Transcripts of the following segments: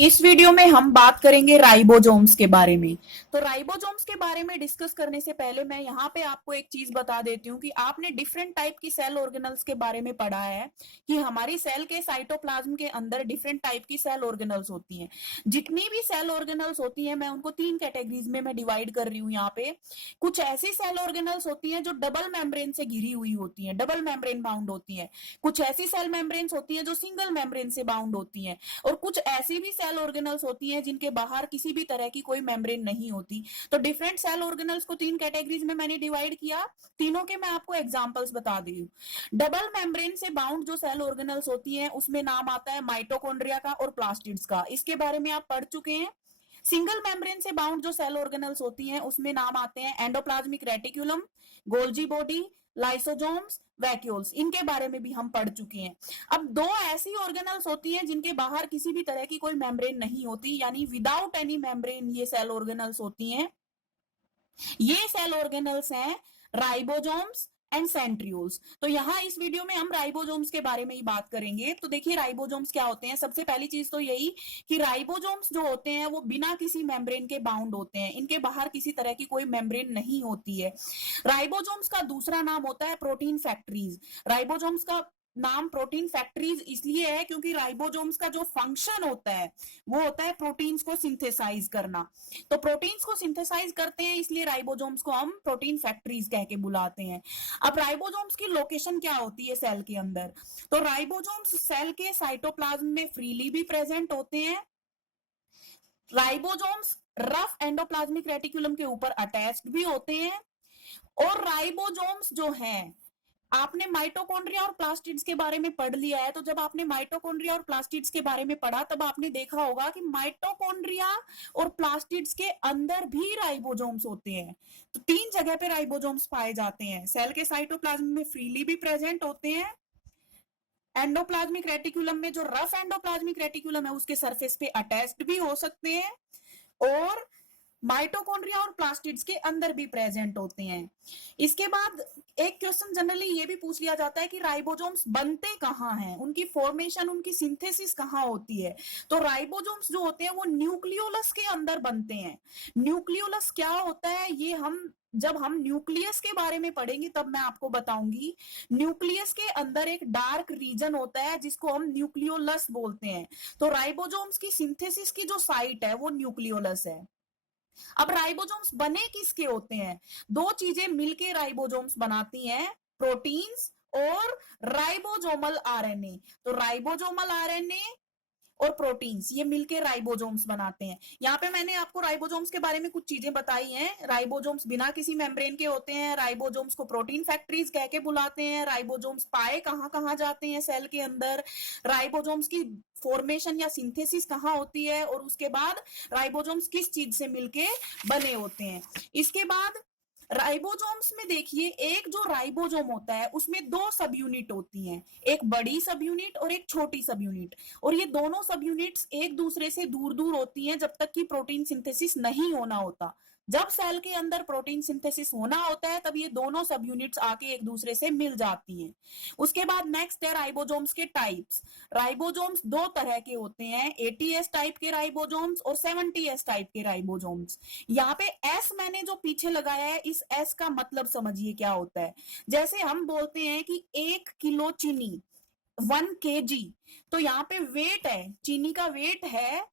इस वीडियो में हम बात करेंगे राइबोसोम्स के बारे में। तो राइबोसोम्स के बारे में डिस्कस करने से पहले मैं यहाँ पे आपको एक चीज बता देती हूँ कि आपने डिफरेंट टाइप की सेल ऑर्गेनल्स के बारे में पढ़ा है कि हमारी सेल के साइटोप्लाज्म के अंदर डिफरेंट टाइप की सेल ऑर्गेनल्स होती हैं। जितनी भी सेल ऑर्गेनल्स होती हैं मैं उनको तीन कैटेगरीज में मैं डिवाइड कर रही हूँ यहाँ पे। कुछ ऐसी सेल ऑर्गेनल्स होती हैं जो डबल मेम्ब्रेन से घिरी हुई होती हैं, डबल मेम्ब्रेन बाउंड होती हैं। कुछ ऐसी सेल मेम्ब्रेन्स होती हैं जो सिंगल मेम्ब्रेन से बाउंड होती हैं और कुछ ऐसी भी सेल ऑर्गेनल्स होती हैं जिनके बाहर किसी भी तरह की कोई मेम्ब्रेन नहीं होती। तो डिफरेंट सेल ऑर्गेनल्स को तीन कैटेगरीज में मैंने डिवाइड किया। तीनों के मैं आपको एग्जांपल्स बता दी हूँ। डबल मेम्ब्रेन से बाउंड जो सेल ऑर्गेनल्स होती हैं उसमें नाम आता है माइटोकॉन्ड्रिया का और प्लास्टिड्स का। इसके बारे में आप पढ़ चुके हैं। सिंगल मेम्ब्रेन से बाउंड जो सेल ऑर्गेनल्स होती हैं उसमें नाम आते हैं endoplasmic reticulum, Golgi body, lysosomes, vacuoles. इनके बारे में भी हम पढ़ चुके हैं। अब दो ऐसी ऑर्गेनल्स होती हैं जिनके बाहर किसी भी तरह की कोई मेम्ब्रेन नहीं होती, यानी विदाउट एनी मेम्ब्रेन ये सेल ऑर्गेनल्स होती हैं। ये सेल ऑर्गेनल्स हैं राइबोसोम्स एंड सेंट्रियोल्स। तो यहाँ इस वीडियो में हम राइबोसोम्स के बारे में ही बात करेंगे। तो देखिए राइबोसोम्स क्या होते हैं। सबसे पहली चीज तो यही कि राइबोसोम्स जो होते हैं वो बिना किसी मेम्ब्रेन के बाउंड होते हैं। इनके बाहर किसी तरह की कोई मेम्ब्रेन नहीं होती है। राइबोसोम्स का दूसरा नाम होता है प्रोटीन फैक्ट्रीज। राइबोसोम्स का नाम प्रोटीन फैक्ट्रीज इसलिए है क्योंकि राइबोसोम्स का जो फंक्शन होता है वो होता है प्रोटीन्स को सिंथेसाइज करना। तो प्रोटीन्स को सिंथेसाइज करते हैं इसलिए राइबोसोम्स को हम प्रोटीन फैक्ट्रीज कह के बुलाते हैं। अब राइबोसोम्स की लोकेशन क्या होती है सेल के अंदर। तो राइबोसोम्स सेल के साइटोप्लाज्म में फ्रीली भी प्रेजेंट होते हैं। राइबोसोम्स रफ एंडोप्लाज्मिक रेटिकुलम के ऊपर अटैच्ड भी होते हैं। और राइबोसोम्स जो हैं, आपने माइटोकॉन्ड्रिया और प्लास्टिड्स के बारे में पढ़ लिया है। तो जब आपने माइटोकॉन्ड्रिया और प्लास्टिड्स के बारे में पढ़ा तब आपने देखा होगा कि माइटोकॉन्ड्रिया और प्लास्टिड्स के अंदर भी राइबोसोम्स होते हैं। तो तीन जगह पे राइबोसोम्स पाए जाते हैं। सेल के साइटोप्लाज्म में फ्रीली भी प्रेजेंट होते हैं। एंडोप्लाज्मिक रेटिकुलम में जो रफ एंडोप्लाज्मिक रेटिकुलम है उसके सरफेस पे अटैच्ड भी हो सकते हैं। और माइटोकॉन्ड्रिया और प्लास्टिड्स के अंदर भी प्रेजेंट होते हैं। इसके बाद एक क्वेश्चन जनरली ये भी पूछ लिया जाता है कि राइबोसोम्स बनते कहाँ हैं, उनकी फॉर्मेशन, उनकी सिंथेसिस कहाँ होती है। तो राइबोसोम्स जो होते हैं वो न्यूक्लियोलस के अंदर बनते हैं। न्यूक्लियोलस क्या होता है ये हम जब हम न्यूक्लियस के बारे में पढ़ेंगे तब मैं आपको बताऊंगी। न्यूक्लियस के अंदर एक डार्क रीजन होता है जिसको हम न्यूक्लियोलस बोलते हैं। तो राइबोसोम्स की सिंथेसिस की जो साइट है वो न्यूक्लियोलस है। अब राइबोसोम्स बने किसके होते हैं। दो चीजें मिलके राइबोसोम्स बनाती हैं, प्रोटीन्स और राइबोसोमल आरएनए। तो राइबोसोमल आरएनए और प्रोटीन्स ये मिलके राइबोसोम्स बनाते हैं। यहाँ पे मैंने आपको राइबोसोम्स के बारे में कुछ चीजें बताई हैं। राइबोसोम्स बिना किसी मेम्ब्रेन के होते हैं। राइबोसोम्स को प्रोटीन फैक्ट्रीज कह के बुलाते हैं। राइबोसोम्स पाए कहाँ कहाँ जाते हैं सेल के अंदर। राइबोसोम्स की फॉर्मेशन या सिंथेसिस कहाँ होती है और उसके बाद राइबोसोम्स किस चीज से मिलके बने होते हैं। इसके बाद राइबोसोम्स में देखिए एक जो राइबोसोम होता है उसमें दो सब यूनिट होती हैं, एक बड़ी सब यूनिट और एक छोटी सब यूनिट। और ये दोनों सब यूनिट्स एक दूसरे से दूर दूर होती हैं जब तक कि प्रोटीन सिंथेसिस नहीं होना होता। जब सेल के अंदर प्रोटीन सिंथेसिस होना होता है तब ये दोनों सब यूनिट्स आके एक दूसरे से मिल जाती हैं। उसके बाद नेक्स्ट है राइबोसोम्स के टाइप्स। राइबोसोम्स दो तरह के होते हैं, 80S टाइप के राइबोसोम्स और 70S टाइप के राइबोसोम्स। यहाँ पे एस मैंने जो पीछे लगाया है इस एस का मतलब समझिए क्या होता है। जैसे हम बोलते हैं कि 1 किलो चीनी 1 kg, तो यहाँ पे वेट है, चीनी का वेट है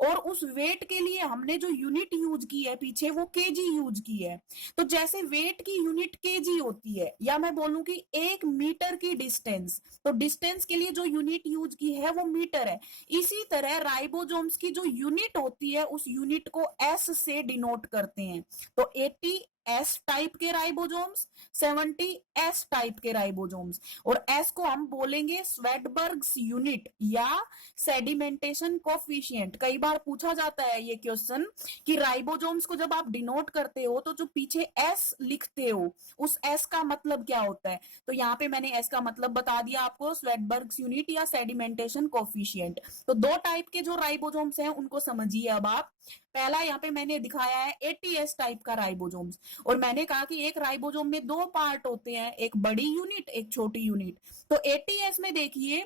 और उस वेट के लिए हमने जो यूनिट यूज की है पीछे वो केजी यूज की है। तो जैसे वेट की यूनिट केजी होती है, या मैं बोलूं कि 1 मीटर की डिस्टेंस, तो डिस्टेंस के लिए जो यूनिट यूज की है वो मीटर है। इसी तरह राइबोसोम्स की जो यूनिट होती है उस यूनिट को एस से डिनोट करते हैं। तो 80S टाइप के राइबोसोम्स, 70S टाइप के राइबोसोम्स। और एस को हम बोलेंगे स्वेडबर्ग्स यूनिट या सेडिमेंटेशन कोफिशिएंट। कई बार पूछा जाता है ये क्वेश्चन कि राइबोसोम्स को जब आप डिनोट करते हो तो जो पीछे एस लिखते हो उस एस का मतलब क्या होता है। तो यहाँ पे मैंने एस का मतलब बता दिया आपको, स्वेडबर्ग्स यूनिट या सेडिमेंटेशन कोफिशिएंट। तो दो टाइप के जो राइबोसोम्स हैं उनको समझिए अब आप। पहला यहाँ पे मैंने दिखाया है 80S टाइप का राइबोसोम्स। और मैंने कहा कि एक राइबोसोम में दो पार्ट होते हैं, एक बड़ी यूनिट एक छोटी यूनिट। तो 80S में देखिए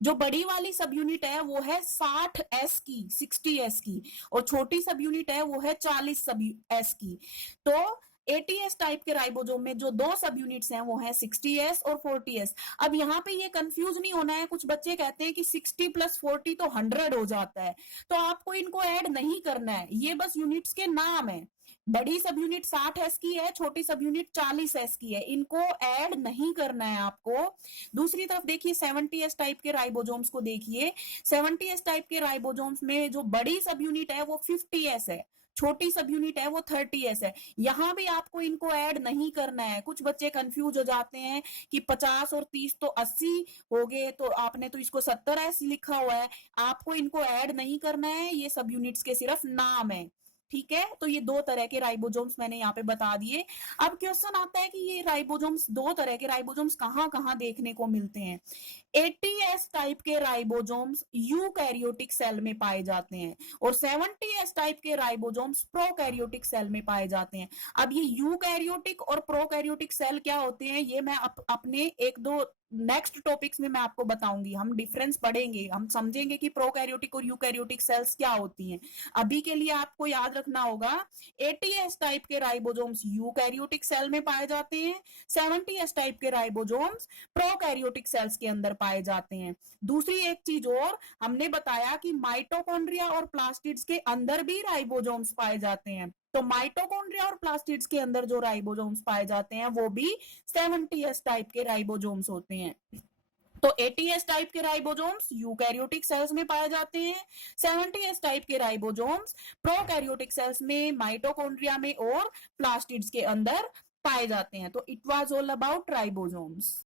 जो बड़ी वाली सब यूनिट है वो है 60s की, 60s की, और छोटी सब यूनिट है वो है 40 सब एस की। तो 80s टाइप के राइबोसोम में जो दो सब यूनिट्स हैं वो है 60s और 40s। अब यहाँ पे ये कंफ्यूज नहीं होना है, कुछ बच्चे कहते हैं कि 60 प्लस 40 तो 100 हो जाता है, तो आपको इनको ऐड नहीं करना है, ये बस यूनिट्स के नाम है। बड़ी सब यूनिट 60s की है, छोटी सब यूनिट 40s की है, इनको ऐड नहीं करना है आपको। दूसरी तरफ देखिए 70s टाइप के राइबोसोम्स को देखिए, 70s टाइप के राइबोसोम्स में जो बड़ी सब यूनिट है वो 50s है, छोटी सब यूनिट है वो 30s है। यहां भी आपको इनको ऐड नहीं करना है। कुछ बच्चे कंफ्यूज हो जाते हैं कि 50 और 30 तो 80 हो गए, तो आपने तो इसको 70s लिखा हुआ है। आपको इनको ऐड नहीं करना है, ये सब यूनिट्स के सिर्फ नाम है। ठीक है, तो ये दो तरह के राइबोसोम्स मैंने यहाँ पे बता दिए। अब क्वेश्चन आता है कि ये राइबोसोम्स, दो तरह के राइबोसोम्स कहाँ कहाँ देखने को मिलते हैं। 80s टाइप के राइबोसोम्स यूकैरियोटिक सेल में पाए जाते हैं, और 70s टाइप के राइबोसोम्स प्रोकैरियोटिक सेल में पाए जाते हैं। अब ये यूकैरियोटिक और प्रोकैरियोटिक सेल क्या होते हैं, ये मैं अपने एक दो नेक्स्ट टॉपिक्स में मैं आपको बताऊंगी। हम डिफरेंस पढ़ेंगे, हम समझेंगे कि प्रोकैरियोटिक और यूकैरियोटिक सेल्स क्या होती हैं। अभी के लिए आपको याद रखना होगा 80s टाइप के राइबोसोम्स यूकैरियोटिक सेल में पाए जाते हैं, 70s टाइप के राइबोसोम्स प्रोकैरियोटिक सेल्स के अंदर पाए जाते हैं। दूसरी एक चीज और, हमने बताया कि माइटोकॉन्ड्रिया और प्लास्टिड्स के अंदर भी राइबोसोम्स पाए जाते हैं। तो माइटोकॉन्ड्रिया और प्लास्टिड्स के अंदर जो राइबोसोम्स पाए जाते हैं वो भी 70s टाइप के राइबोसोम्स होते हैं। तो 80s टाइप के राइबोसोम्स यूकैरियोटिक सेल्स में पाए जाते हैं, 70s टाइप के राइबोसोम्स प्रोकैरियोटिक सेल्स में, माइटोकॉन्ड्रिया में और प्लास्टिड्स के अंदर पाए जाते हैं। तो it was all about ribosomes.